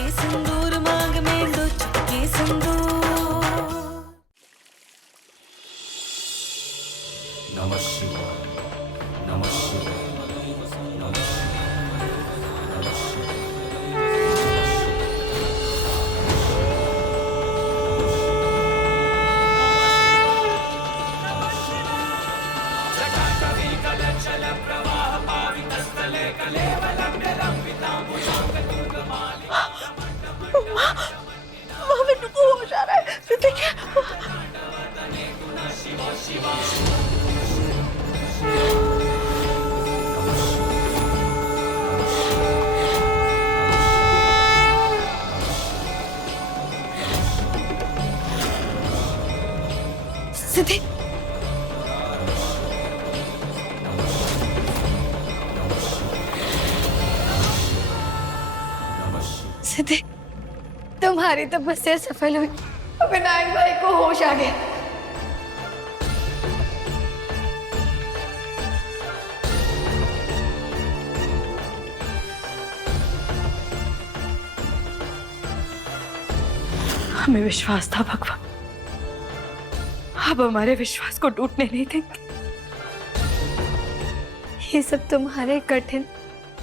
चुटकी सिंदूर मांग में 2 चुटकी सिंदूर। नमः शिवाय, नमः शिवाय, नमः शिवाय, नमः शिवाय। वहाँ पे नुको होश आ रहा है, देखिए। सिद्धि, सिद्धि, तुम्हारी तपस्या सफल हुई। विनायक भाई को होश आ गया। हमें विश्वास था भगवान, अब हमारे विश्वास को टूटने नहीं देंगे। ये सब तुम्हारे कठिन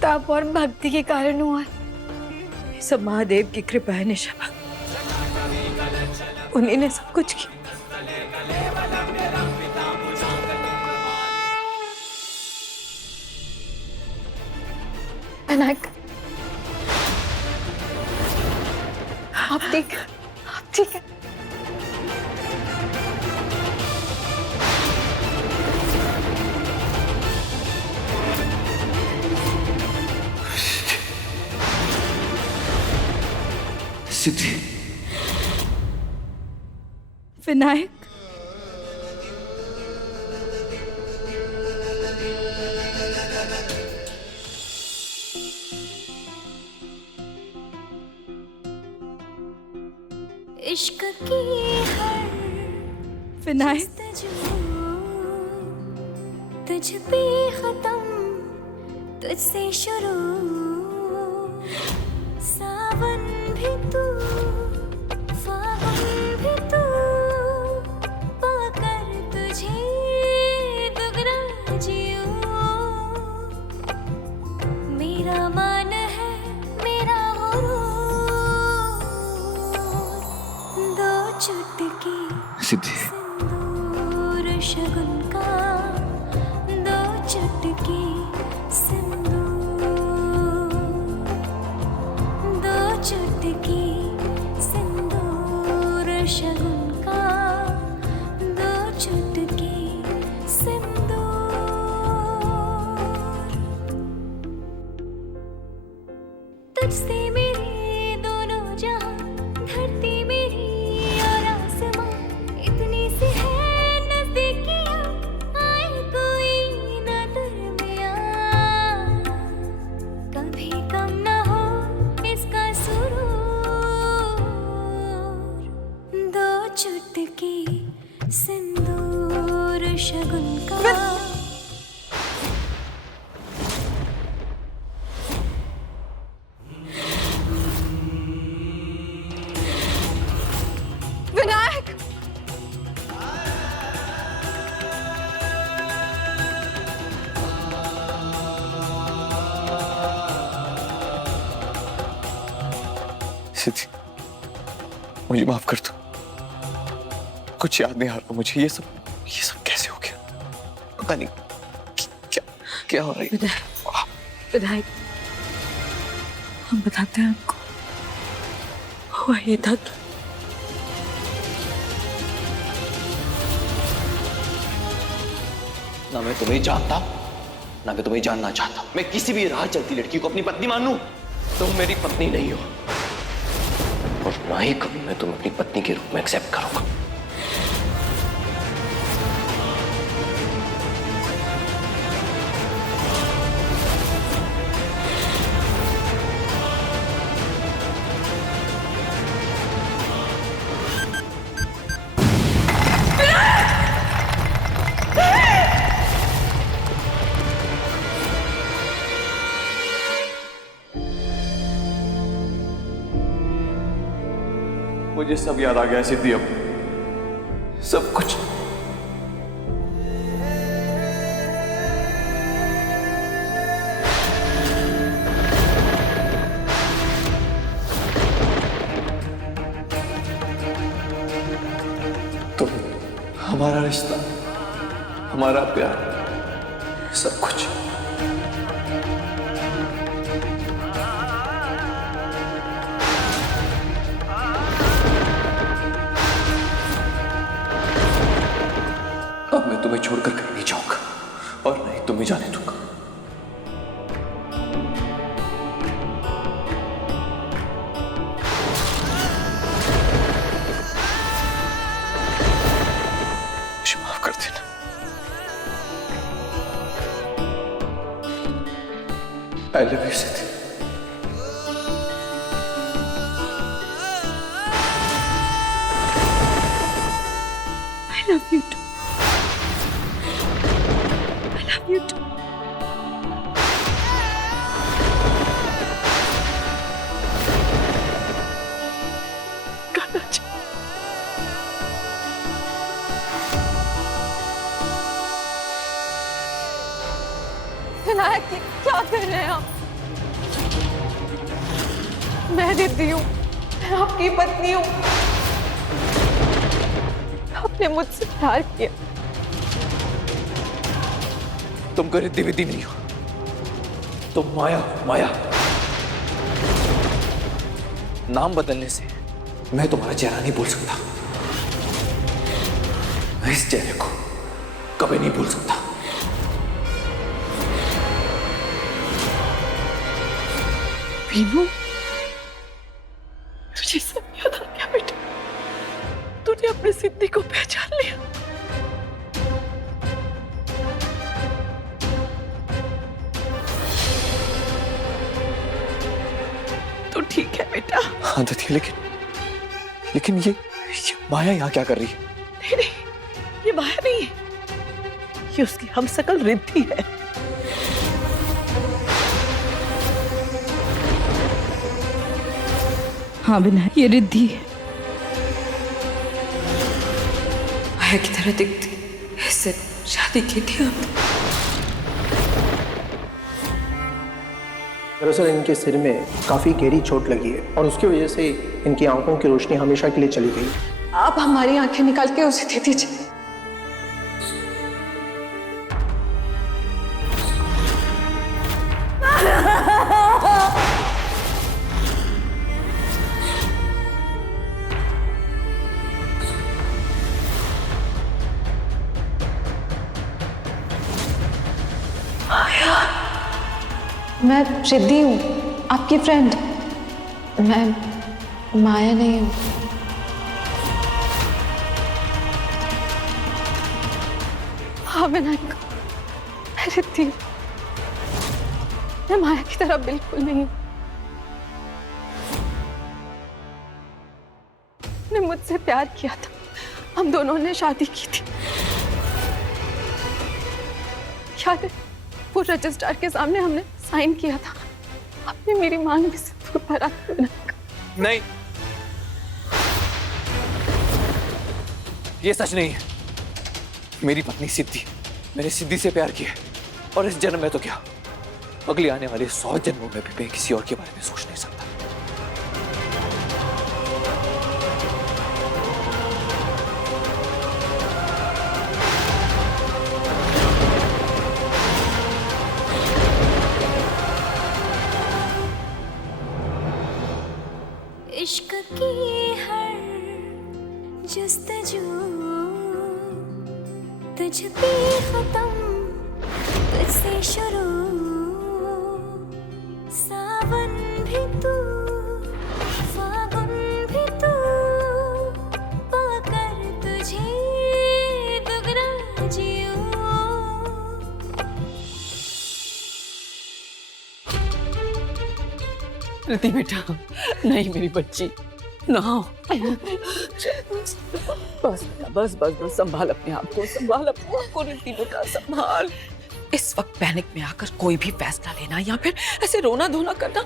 तप और भक्ति के कारण हुआ है। ये सब महादेव की कृपा है निशा। उन्हीं ने सब कुछ किया। विनायक, आप ठीक है? सिद्धि, विनायक, इश्क की हर विनायक, तुझ पे खत्म, तुझसे शुरू। सावन भी तू, फागुन भी तू, पाकर तुझे दुगरा जियो। मेरा मान है मेरा गुरूर, 2 चुटकी सिद्धि, सिंदूर शगुन का, 2 चुटकी सिंदूर, 2 चुटकी सिंदूर शगुन का, 2 चुटकी सिंदूर। तुझसे मेरे दोनों जहां, धरती मेरी और आसमां, इतनी सी है नजदीकियां, आए कोई न दरमियां। कभी कम न हो इसका सुरूर, 2 चुटकी सिंदूर शगुन का। विनायक, सिद्धि, मुझे माफ कर दो। कुछ याद नहीं आ रहा मुझे। ये सब कैसे हो गया? पता नहीं क्या क्या हो रहा है। विनायक, हम बताते हैं आपको। हुआ ये था कि ना मैं तुम्हें जानता, ना मैं तुम्हें जानना चाहता। मैं किसी भी राह चलती लड़की को अपनी पत्नी मान लूं। तुम मेरी पत्नी नहीं हो, और ना ही कभी मैं तुम्हें अपनी पत्नी के रूप में एक्सेप्ट करूंगा। मुझे सब याद आ गया सिद्धि, अब सब कुछ। तो हमारा रिश्ता, हमारा प्यार, सब कुछ। अब मैं तुम्हें छोड़कर कहीं नहीं जाऊंगा और नहीं तुम्हें जाने दूंगा। मुझे माफ कर देना। I love you, Siddhi. I love you too. I love you too. कनज। Vinayak, क्या कर रहे हैं आप? मैं रिद्धि हूँ, मैं आपकी पत्नी हूँ। आपने मुझसे प्यार किया। तुम को रिद्धि विद्धि नहीं हो, तुम माया हो, माया। नाम बदलने से मैं तुम्हारा चेहरा नहीं भूल सकता। मैं इस चेहरे को कभी नहीं भूल सकता। वीनू, तुझे सब याद आ गया बेटा। तूने अपनी सिद्धि को पहचान लिया। तो ठीक है बेटा। हाँ दीदी, लेकिन ये माया यहाँ क्या कर रही है? नहीं नहीं, ये माया नहीं है, ये उसकी हमशक्ल रिद्धि है। हाँ विनायक, ये रिद्धि है। माया की तरह दिखती, इससे शादी की थी आप। दरअसल इनके सिर में काफी गहरी चोट लगी है और उसकी वजह से इनकी आंखों की रोशनी हमेशा के लिए चली गई। आप हमारी आंखें निकाल के उसे दे दीजिए। मैं रिद्धि हूँ, आपकी फ्रेंड। मैं माया नहीं हूँ। हाँ विनायक, मैं रिद्धि हूँ। मैं माया की तरह बिल्कुल नहीं हूँ। ने मुझसे प्यार किया था, हम दोनों ने शादी की थी। याद है, वो रजिस्ट्रार के सामने हमने साइन किया था। आपने मेरी मांग में सिंदूर भरा। नहीं, ये सच नहीं है। मेरी पत्नी सिद्धि, मैंने सिद्धि से प्यार किया और इस जन्म में तो क्या, अगले आने वाले 100 जन्मों में भी मैं किसी और के बारे में सोच नहीं सकता। इश्क की हर जस्तजू तुझ पे खत्म, तुझसे शुरू। सावन भी तू, फागुन भी तू, पाकर तुझे दुगरा जियो। रिद्धि बेटा, नहीं मेरी बच्ची, ना। बस बस बस बस, संभाल अपने आप को, संभाल अपने आप को रिद्धि बेटा, संभाल। इस वक्त पैनिक में आकर कोई भी फैसला लेना या फिर ऐसे रोना धोना करना,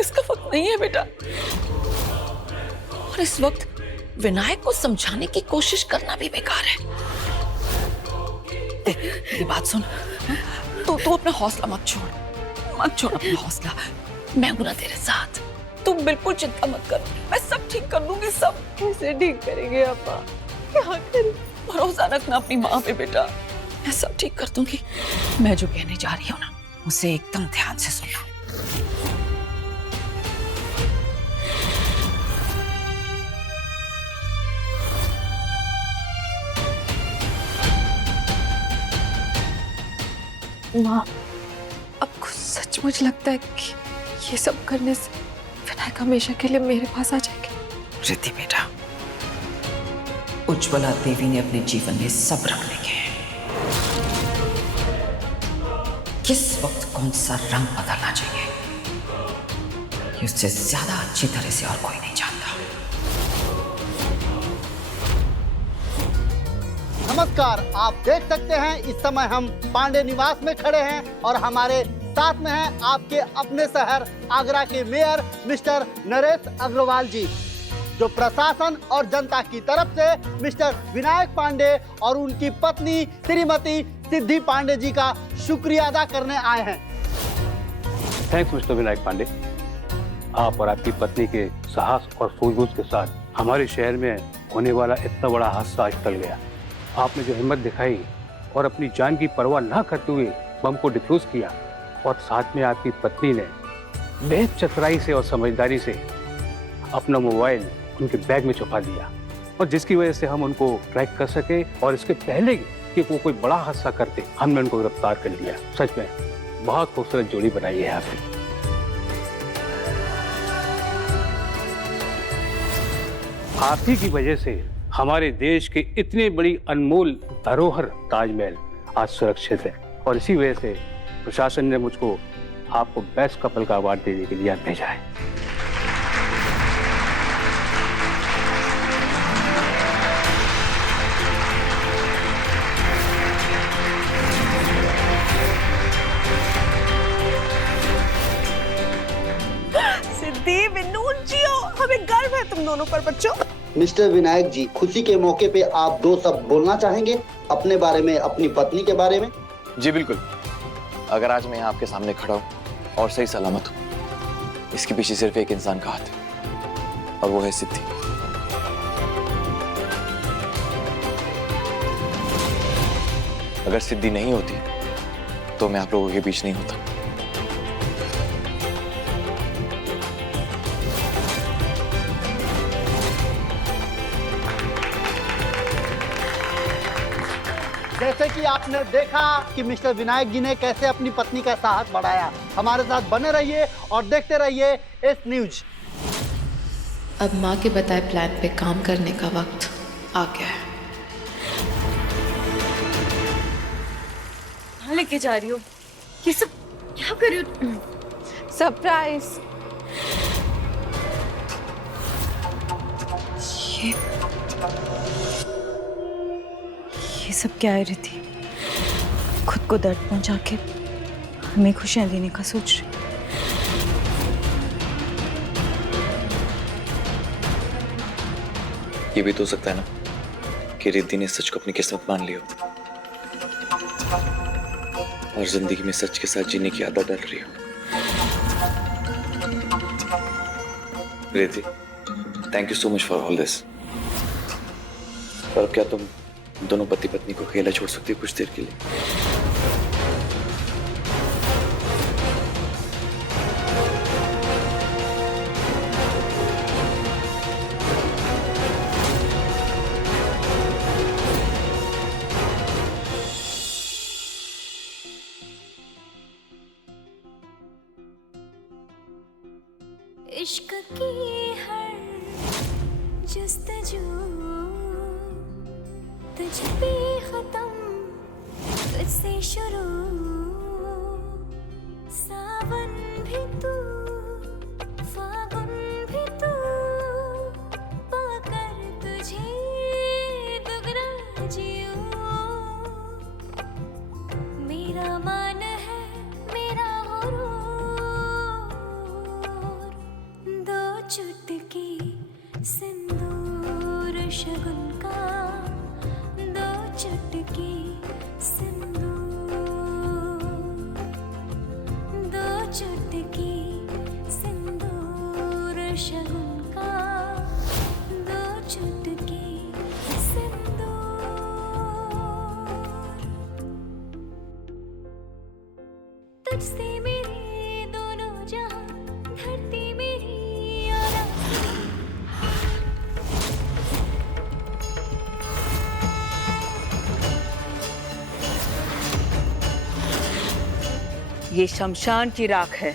इसका वक्त नहीं है बेटा। और इस वक्त विनायक को समझाने की कोशिश करना भी बेकार है। देख, मेरी बात सुन, तू अपना हौसला मत छोड़ अपना हौसला। मैं हूं ना तेरे साथ, तुम बिल्कुल चिंता मत कर, मैं सब ठीक कर दूंगी। सब कैसे ठीक करेंगे अपा? क्या करें? भरोसा रखना अपनी माँ पे बेटा, मैं सब ठीक कर दूंगी। मैं जो कहने जा रही हूँ ना, उसे एकदम ध्यान से सुनना। माँ, अब कुछ सचमुच लगता है कि ये सब करने से विनायक हमेशा के लिए मेरे पास आ जाएंगे। रिद्धि बेटा, उज्ज्वला देवी ने अपने जीवन में सब रंग देखे हैं। किस वक्त कौन सा रंग बदलना चाहिए, ये उससे ज्यादा अच्छी तरह से और कोई नहीं जानता। नमस्कार, आप देख सकते हैं इस समय हम पांडे निवास में खड़े हैं और हमारे साथ में हैं आपके अपने शहर आगरा के मेयर मिस्टर नरेश अग्रवाल जी, जो प्रशासन और जनता की तरफ से मिस्टर विनायक पांडे और उनकी पत्नी श्रीमती सिद्धि पांडे जी का शुक्रिया अदा करने आए हैं। थैंक्स मिस्टर विनायक पांडे, आप और आपकी पत्नी के साहस और सूझबूझ के साथ हमारे शहर में होने वाला इतना बड़ा हादसा आज टल गया। आपने जो हिम्मत दिखाई और अपनी जान की परवाह ना करते हुए बम को डिफ्यूज किया, और साथ में आपकी पत्नी ने बेहद चतुराई से और समझदारी से अपना मोबाइल उनके बैग में छुपा दिया, और जिसकी वजह से हम उनको ट्रैक कर सके, और इसके पहले कि वो कोई बड़ा हादसा करते हमने उनको गिरफ्तार कर लिया। सच में बहुत खूबसूरत जोड़ी बनाई है आपने। आप ही की वजह से हमारे देश की इतनी बड़ी अनमोल धरोहर ताजमहल आज सुरक्षित है, और इसी वजह से प्रशासन ने मुझको आपको बेस्ट कपल का अवार्ड देने के लिए भेजा है। सिद्धि, बिन्नू, जियो, हमें गर्व है तुम दोनों पर बच्चों। मिस्टर विनायक जी, खुशी के मौके पे आप दो शब्द बोलना चाहेंगे अपने बारे में, अपनी पत्नी के बारे में? जी बिल्कुल। अगर आज मैं यहाँ आपके सामने खड़ा हूँ और सही सलामत हूँ, इसके पीछे सिर्फ एक इंसान का हाथ है, और वो है सिद्धि। अगर सिद्धि नहीं होती तो मैं आप लोगों के बीच नहीं होता। जैसे कि आपने देखा कि मिस्टर विनायक जी ने कैसे अपनी पत्नी का साहस बढ़ाया। हमारे साथ बने रहिए और देखते रहिए एस न्यूज। अब माँ के बताए प्लान पे काम करने का वक्त आ गया है। कहाँ लेके जा रही हो? ये सब क्या कर रही हो? सरप्राइज। ये सब क्या है रिद्धि? खुद को दर्द पहुंचा के हमें खुशियां देने का सोच रही। ये भी तो हो सकता है ना कि रिद्धि ने सच को अपनी किस्मत मान ली हो और जिंदगी में सच के साथ जीने की आदत डाल रही हो। Riddhi, thank you so much for all this. पर क्या तुम दोनों पति पत्नी को अकेला छोड़ सकती हो कुछ देर के लिए? इश्क की हर जुस्तजू तुझ पे खत्म, तुझसे शुरू। सावन भी तू, फागुन भी तू, पाकर तुझे दुगना जियो। मेरा मान है मेरा गुरूर, दो चुटकी सिंदूर शगुन का दो चुटकी सिंदूर, दो चुटकी सिंदूर शगुन का दो चुटकी सिंदूर, तुझसे मेरे दोनों जहां, धरती मेरी और आसमां। ये शमशान की राख है।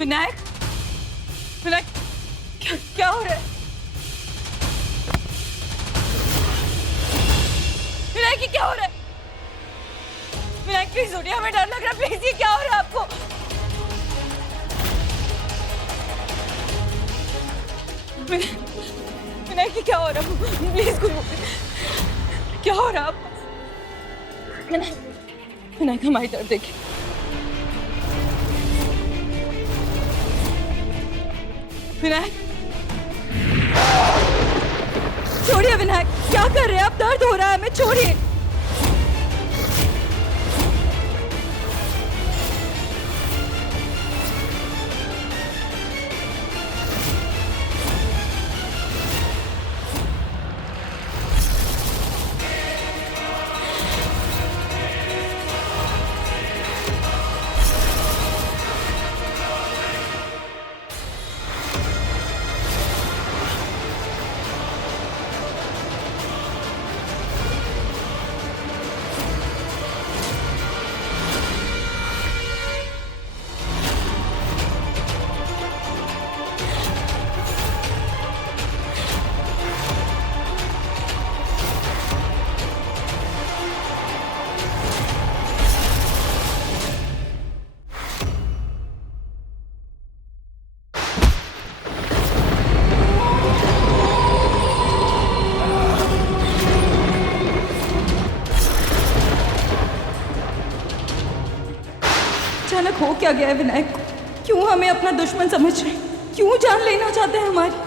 विनायक, विनायक, क्या हो रहा है? विनायक, ये क्या हो रहा है? विनायक प्लीज उठिए, हमें डर लग रहा है, प्लीज। ये क्या हो रहा है आपको? विनायक, ये क्या हो रहा है? प्लीज कुछ, क्या हो रहा है आपको? विनायक, हमारी तरफ देखिए। विनायक, छोड़िए विनायक, क्या कर रहे हैं आप? दर्द हो रहा है हमें, छोड़िए। अचानक हो क्या गया है विनायक को? क्यों हमें अपना दुश्मन समझ रहे हैं? क्यों जान लेना चाहते हैं हमारी?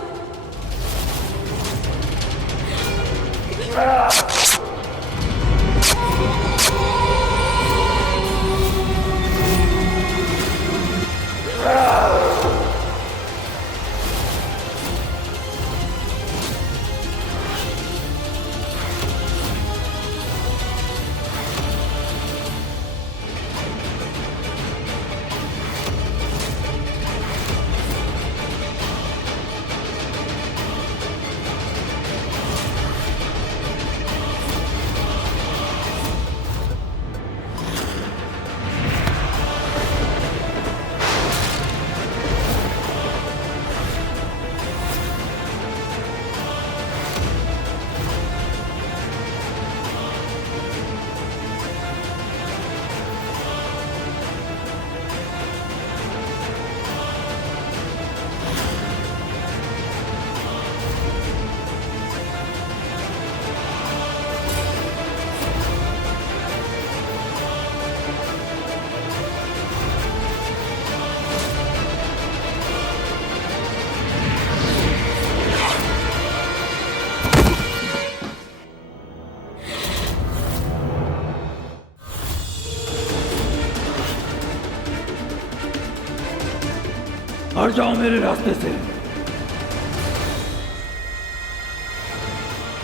हट जाओ मेरे रास्ते से।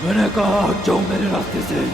मैंने कहा हट जाओ मेरे रास्ते से।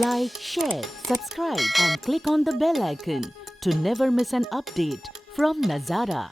Like, share, subscribe and click on the bell icon to never miss an update from Nazara.